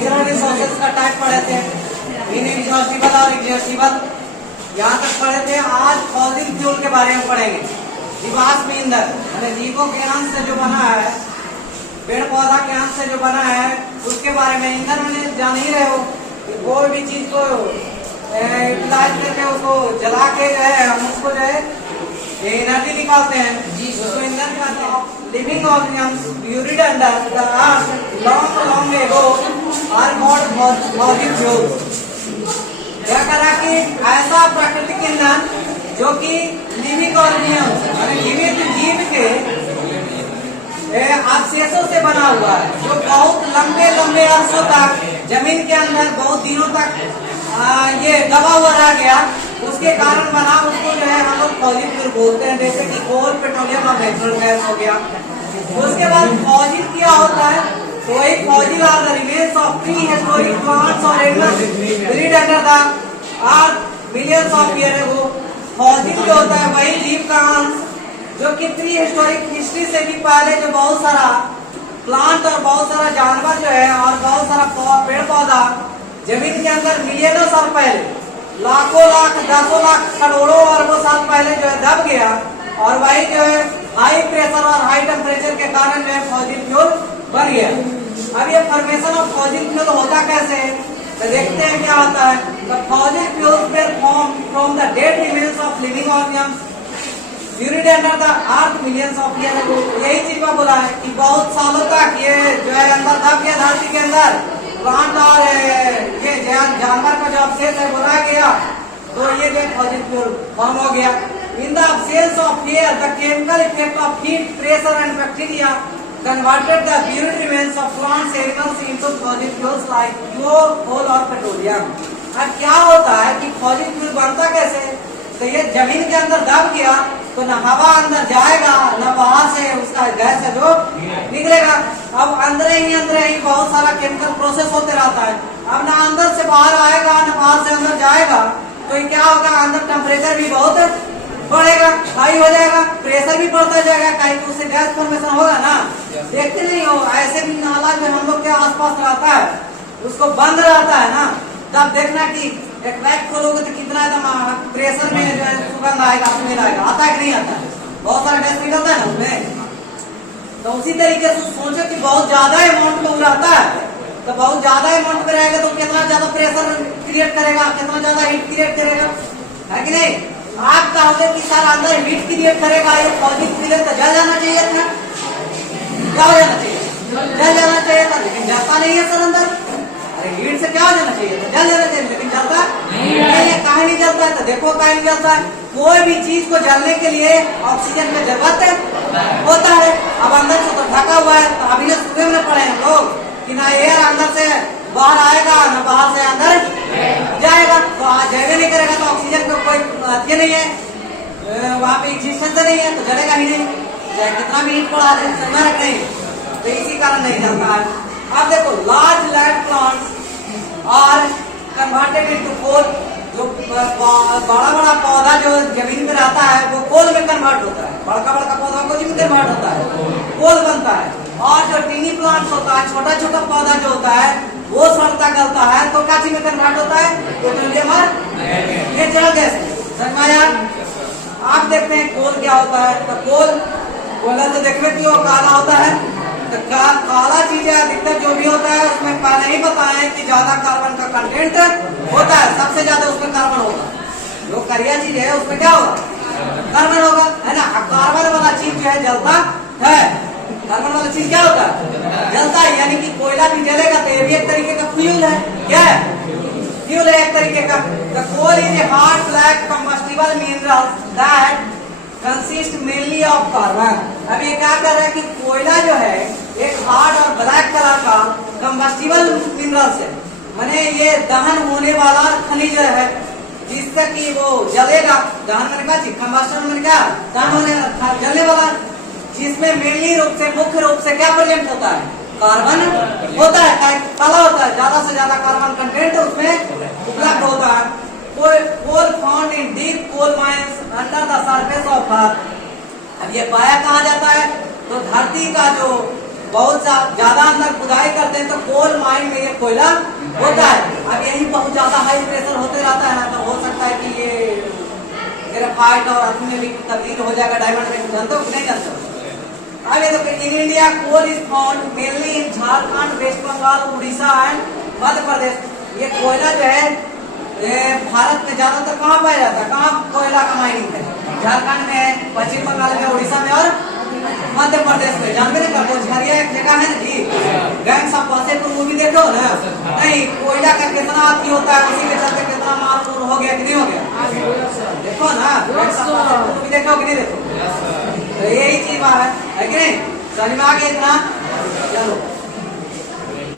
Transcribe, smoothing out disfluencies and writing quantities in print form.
Natural resources का type पढ़े थे, इनएग्जॉस्टिबल और एग्जॉस्टिबल, यहाँ तक पढ़े थे। आज फॉसिल फ्यूल के बारे में पढ़ेंगे। जीवाश्म ईंधन यानी जीवों के अंश से जो बना है, पेड़ पौधा के अंश से जो बना है, उसके बारे में। ईंधन में जान ही रहे हो कि कोई भी चीज को यूटिलाइज करके उसको जला के जो है हम उसको जो है एनर्जी निकालते हैं, उसको ईंधन कहते हैं। Living organisms buried under the earth long ago are not fossil fuels. क्या करा कि ऐसा प्राकृतिक ईंधन जो कि लिविंग ऑर्गेनिजम्स यानी जीवित जीव के अवशेषों से बना हुआ है, जो बहुत लंबे लंबे अरसों तक जमीन के अंदर बहुत दिनों तक ये दबा हुआ रह गया, उसके कारण बना। उसको जो है हम लोग फॉसिल फ्यूल बोलते हैं, जैसे कि कोल, पेट्रोलियम और नेचुरल गैस हो गया। उसके बाद फॉसिल क्या होता है, तो वही fossil are the remains of prehistoric plants और animals buried under the earth millions of year ago. Fossil जो होता है वही जीव का अंश जो कि प्री हिस्टोरिक हिस्ट्री से भी पहले जो बहुत सारा प्लांट और बहुत सारा जानवर जो है और बहुत सारा पेड़ पौधा जमीन के अंदर मिलियनों साल पहले, लाखों लाख, दसों लाख, करोड़ों अरबों साल पहले जो है दब गया, और वही जो है हाई प्रेशर और हाई टेम्परेचर के कारण जो है फॉसिल फ्यूल बन गया। अब ये फॉर्मेशन ऑफ फॉसिल फ्यूल होता कैसे है, तो देखते हैं क्या होता है। तो fossil fuels were formed from the dead remains of living organisms buried under the earth millions of year ago. यही चीज में बोला है कि बहुत सालों तक ये जो है अंदर दब गया धरती के अंदर, प्लांट और ये जानवर का जो अवशेष है वो रह गया, तो ये जो फॉसिल फ्यूल फॉर्म हो गया। In the absence of air the chemical effect of heat, pressure and bacteria converted the buried remains of plants animals into fossil fuels like fuel, coal और पेट्रोलियम। अब क्या होता है कि फॉसिल फ्यूल बनता कैसे, तो ये जमीन के अंदर दब गया तो न हवा अंदर जाएगा न बाहर से उसका गैस है जो निकलेगा। अब अंदर ही बहुत सारा केमिकल प्रोसेस होते रहता है। अब ना अंदर से बाहर आएगा न बाहर से अंदर जाएगा, तो ये क्या होगा, अंदर टेम्परेचर भी बहुत बढ़ेगा, हाई हो जाएगा, प्रेशर भी बढ़ता जाएगा, कहीं तो उससे गैस फॉर्मेशन होगा ना। देखते नहीं हो ऐसे भी नाला जो हम लोग के आसपास रहता है उसको बंद रहता है ना, तब देखना कि एक बैग खोलोगे तो कितना एकदम प्रेशर में जो है सुगंध आएगा, स्मेल आएगा, आता है कि नहीं आता है, बहुत सारा गैस निकलता है ना उसमें। तो उसी तरीके से सोचो कि बहुत ज्यादा अमाउंट में रहता है, तो बहुत ज्यादा अमाउंट में रहेगा तो कितना ज्यादा प्रेशर क्रिएट करेगा, कितना ज्यादा हीट क्रिएट करेगा, है कि नहीं। आप कहोगे कि सर अंदर हीट क्रिएट करेगा, ये फॉसिल फ्यूल तो जल जाना चाहिए था, क्या हो जाना चाहिए, जल जाना चाहिए था, लेकिन जलता नहीं है सर अंदर। अरे हीट से क्या हो जाना चाहिए, जल जाना चाहिए, लेकिन जलता नहीं है। काहे नहीं जलता है, तो देखो काहे नहीं जलता है। कोई भी चीज को जलने के लिए ऑक्सीजन की जरूरत होता है। अब अंदर से तो ढका हुआ है, तो अभी ना सुबह में पढ़े हम लोग कि ना एयर अंदर से बाहर आएगा ना बाहर से अंदर जाएगा, तो जाएगा नहीं करेगा तो ऑक्सीजन का कोई अध्यय नहीं है, वहाँ पे एग्जिस्टेंस नहीं है, तो जलेगा ही नहीं, चाहे कितना भी हीट बढ़ा दे, समझा रख नहीं, तो इसी कारण नहीं जलता है। अब देखो large land plants are converted into coal. जो बड़ा बड़ा पौधा जो जमीन में रहता है वो कोल में कन्वर्ट होता है, बड़का बड़का पौधा को जिसमें कन्वर्ट होता है, कोल बनता है। और जो टीनी प्लांट्स होता है, छोटा छोटा पौधा जो होता है वो सड़ता गलता है तो काची में कन्वर्ट होता है, पेट्रोलियम और नेचुरल गैस। समझ में आया। आप देखते हैं कोल क्या होता है, तो कोल तो देखने की वो काला होता है, तो काला चीजें अधिकतर जो भी होता है उसमें पहले ही बताया कि ज्यादा कार्बन का कंटेंट होता है, सबसे ज्यादा उसमें कार्बन होगा। जो करिया चीज है उसमें क्या होगा, कार्बन होगा, है ना। कार्बन वाला चीज जो है जलता है, कार्बन वाला चीज क्या होता है, जलता है। यानी कि कोयला भी जलेगा तो ये भी एक तरीके का फ्यूल है, क्या है, फ्यूल है एक तरीके का। The coal is a hard black combustible mineral that consist mainly of carbon. अब ये क्या कर रहा है कि कोयला जो है एक हार्ड और ब्लैक कलर का कंबस्टिबल मिनरल्स है, माने ये दहन होने वाला खनिज है जिससे कि वो जलेगा। दहन मैंने कहा कंबस्टन मैंने क्या, दहन होने जलने वाला, जिसमें मेनली रूप से मुख्य रूप से क्या प्रेजेंट होता है, कार्बन होता है, काला होता है, ज्यादा से ज्यादा कार्बन कंटेंट उसमें उपलब्ध होता है। Coal found in deep coal mines under the surface of earth. अब ये पाया कहाँ जाता है, तो धरती का जो बहुत ज्यादा अंदर खुदाई करते हैं तो कोल माइन में ये कोयला होता है। अब यही बहुत ज्यादा हाई प्रेशर होते रहता है ना, तो हो सकता है कि ये ग्रेफाइट और अपने भी तब्दील हो जाएगा डायमंड में। जानते हो कि नहीं जानते हो? आगे तो in India coal is found mainly in Jharkhand, West Bengal, Orissa and Madhya Pradesh. ये कोयला जो है भारत में ज्यादातर कहाँ पाया जाता है? कहाँ कोयला का माइनिंग है? झारखंड में, पश्चिम बंगाल में, उड़ीसा में और मध्य प्रदेश में। जानते नहीं कर झरिया एक जगह है ना जी, गैंग्स ऑफ वासेपुर मूवी देखो ना, नहीं कोयला का कितना आती होता है, उसी के चलते कितना माल हो गया कि नहीं हो गया। देखो ना गैंग्स ऑफ वासेपुर मूवी देखो कि नहीं देखो, तो यही चीज है कि नहीं? समझ में आ गया इतना? चलो